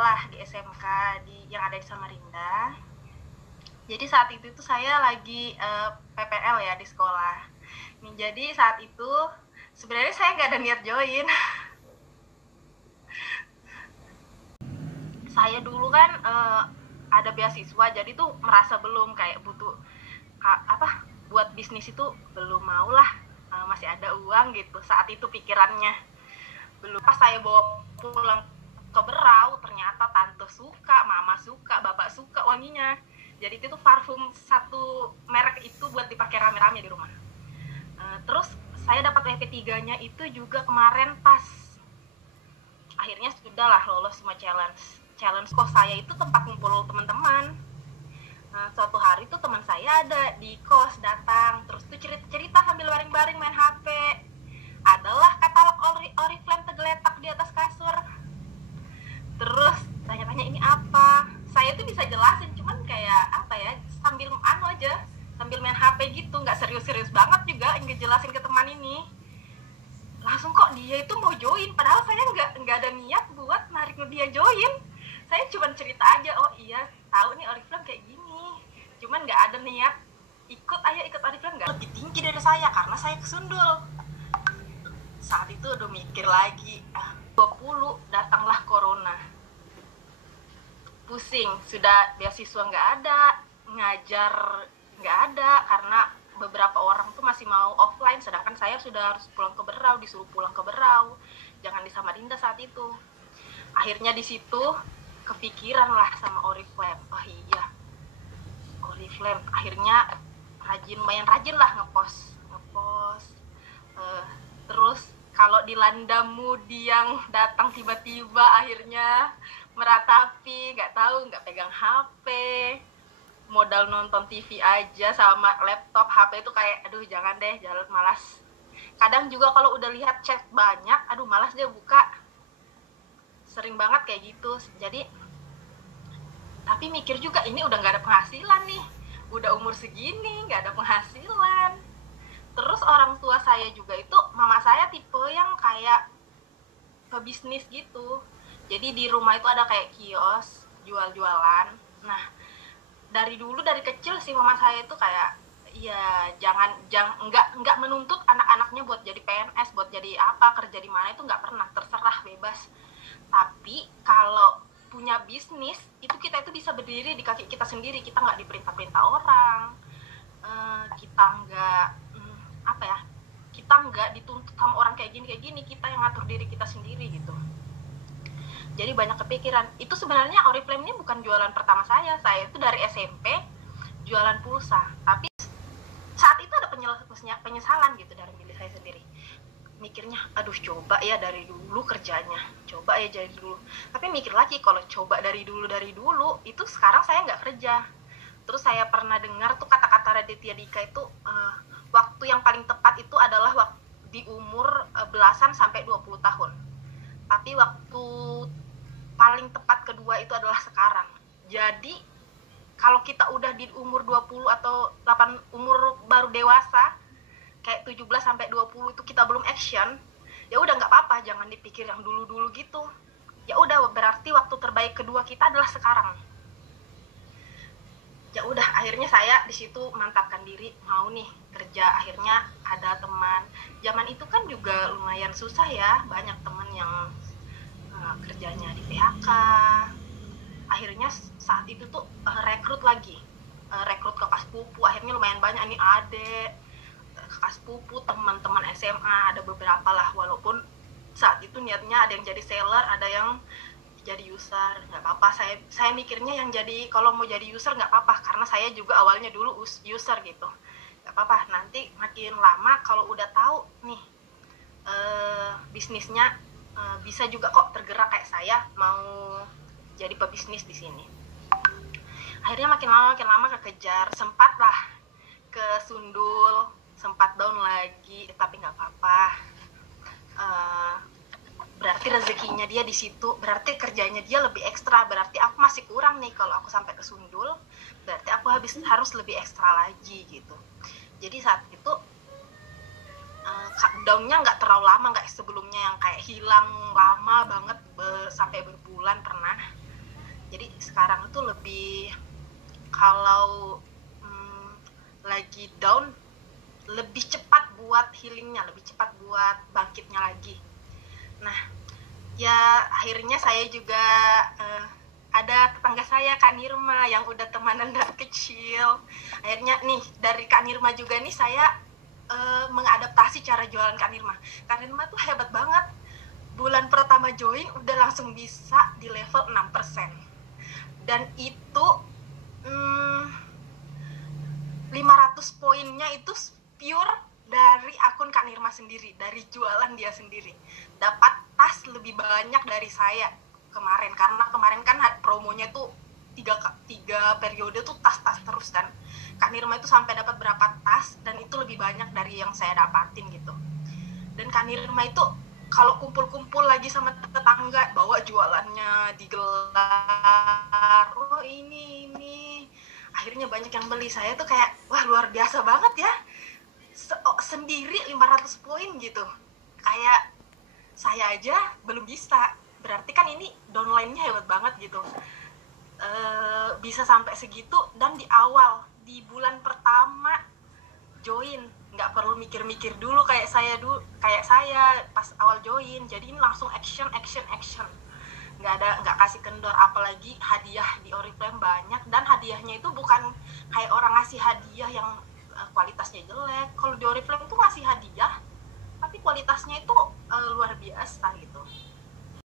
sekolah di SMK yang ada di Samarinda. Jadi saat itu tuh saya lagi PPL ya di sekolah. Jadi saat itu sebenarnya saya nggak ada niat join. Saya dulu kan ada beasiswa, jadi tuh merasa belum kayak butuh buat bisnis itu belum mau lah, masih ada uang gitu saat itu pikirannya. Belum. Pas saya bawa pulang ke Berau, ternyata tante suka, mama suka, bapak suka wanginya. Jadi itu tuh parfum satu merek itu buat dipakai rame-rame di rumah. Terus saya dapat WP3-nya itu juga kemarin pas akhirnya sudahlah lolos semua challenge kos saya itu tempat ngumpul teman-teman. Suatu hari tuh teman saya ada di kos datang, terus tuh cerita sambil baring-baring main HP. Adalah katalog Oriflame tergeletak di atas kasur. Terus tanya-tanya ini apa? Saya tuh bisa jelasin, cuman kayak apa ya, sambil aja, sambil main HP gitu, nggak serius-serius banget juga ngejelasin ke teman ini. Langsung kok dia itu mau join, padahal saya nggak ada niat buat narik dia join. Saya cuma cerita aja, oh iya tahu nih Oriflame kayak gini, cuman nggak ada niat ikut Oriflame. Nggak lebih tinggi dari saya karena saya kesundul. Saat itu udah mikir lagi, 20 datanglah corona. Pusing, sudah beasiswa nggak ada, ngajar nggak ada karena beberapa orang tuh masih mau offline, sedangkan saya sudah harus pulang ke Berau, disuruh pulang ke Berau, jangan di Samarinda saat itu. Akhirnya di situ kepikiran lah sama Oriflame. Oh iya, Oriflame. Akhirnya lumayan rajin lah ngepost. Terus kalau dilanda mood yang datang tiba-tiba, akhirnya meratapi, nggak pegang HP, modal nonton TV aja sama laptop. HP itu kayak aduh jangan deh, jalan malas. Kadang juga kalau udah lihat chat banyak, aduh malas deh buka. Sering banget kayak gitu. Jadi tapi mikir juga ini udah nggak ada penghasilan nih, udah umur segini nggak ada penghasilan. Terus orang tua saya juga itu, mama saya tipe yang kayak pebisnis gitu. Jadi di rumah itu ada kayak kios jual-jualan. Nah dari kecil sih mama saya itu kayak ya jangan nggak menuntut anak-anaknya buat jadi PNS, buat jadi apa, kerja di mana itu nggak pernah, terserah bebas. Tapi kalau punya bisnis itu kita itu bisa berdiri di kaki kita sendiri, kita nggak diperintah-perintah orang, kita nggak dituntut sama orang kayak gini, kita yang ngatur diri kita sendiri gitu. Jadi banyak kepikiran. Itu sebenarnya Oriflame ini bukan jualan pertama saya itu dari SMP jualan pulsa, tapi saat itu ada penyesalan gitu dari diri saya sendiri. Mikirnya, aduh coba ya dari dulu kerjanya, coba ya dari dulu. Tapi mikir lagi, kalau coba dari dulu itu sekarang saya nggak kerja. Terus saya pernah dengar tuh kata-kata Raditya Dika itu, waktu yang paling tepat itu adalah di umur belasan sampai 20 tahun. Tapi waktu paling tepat kedua itu adalah sekarang. Jadi kalau kita udah di umur 20 atau umur baru dewasa, kayak 17 sampai 20 itu kita belum action, ya udah nggak apa-apa, jangan dipikir yang dulu-dulu gitu. Ya udah, berarti waktu terbaik kedua kita adalah sekarang. Ya udah, akhirnya saya di situ mantapkan diri, mau nih kerja. Akhirnya ada teman. Zaman itu kan juga lumayan susah ya, banyak teman yang kerjanya di PHK. Akhirnya saat itu tuh rekrut ke Kaspupu. Akhirnya lumayan banyak nih adik, Kaspupu, teman-teman SMA, ada beberapa lah. Walaupun saat itu niatnya ada yang jadi seller, ada yang jadi user. Nggak apa-apa, saya mikirnya yang jadi, kalau mau jadi user nggak apa-apa, karena saya juga awalnya dulu user gitu. Nggak apa-apa, nanti makin lama kalau udah tahu nih bisnisnya, bisa juga kok tergerak kayak saya mau jadi pebisnis di sini. Akhirnya makin lama kekejar, sempat lah ke Sundul, sempat down lagi, tapi nggak apa-apa. Berarti rezekinya dia di situ, berarti kerjanya dia lebih ekstra, berarti aku masih kurang nih kalau aku sampai ke Sundul, berarti aku harus lebih ekstra lagi gitu. Jadi saat itu downnya nggak terlalu lama, nggak sebelumnya yang kayak hilang lama banget sampai berbulan pernah. Jadi sekarang itu lebih, kalau lagi down, lebih cepat buat healingnya, lebih cepat buat bangkitnya lagi. Nah, ya akhirnya saya juga ada tetangga saya, Kak Nirma, yang udah temanan dari kecil. Akhirnya nih, dari Kak Nirma juga nih saya mengadaptasi cara jualan Kak Nirma. Kak Nirma tuh hebat banget. Bulan pertama join udah langsung bisa di level 6%. Dan itu 500 poinnya itu pure dari akun Kak Nirma sendiri, dari jualan dia sendiri. Dapat tas lebih banyak dari saya kemarin, karena kemarin kan promonya tuh tiga periode tuh tas-tas terus kan. Kak Nirma itu sampai dapat berapa tas, dan itu lebih banyak dari yang saya dapatin gitu. Dan Kak Nirma itu kalau kumpul-kumpul lagi sama tetangga, bawa jualannya digelar, oh ini, akhirnya banyak yang beli. Saya tuh kayak, wah luar biasa banget ya, sendiri 500 poin gitu. Kayak saya aja belum bisa, berarti kan ini downline-nya hebat banget gitu. Bisa sampai segitu, dan di awal, di bulan pertama join, nggak perlu mikir-mikir dulu kayak saya pas awal join. Jadi ini langsung action, nggak kasih kendor. Apalagi hadiah di Oriflame banyak, dan hadiahnya itu bukan kayak orang ngasih hadiah yang kualitasnya jelek. Kalau di Oriflame tuh ngasih hadiah tapi kualitasnya itu luar biasa gitu.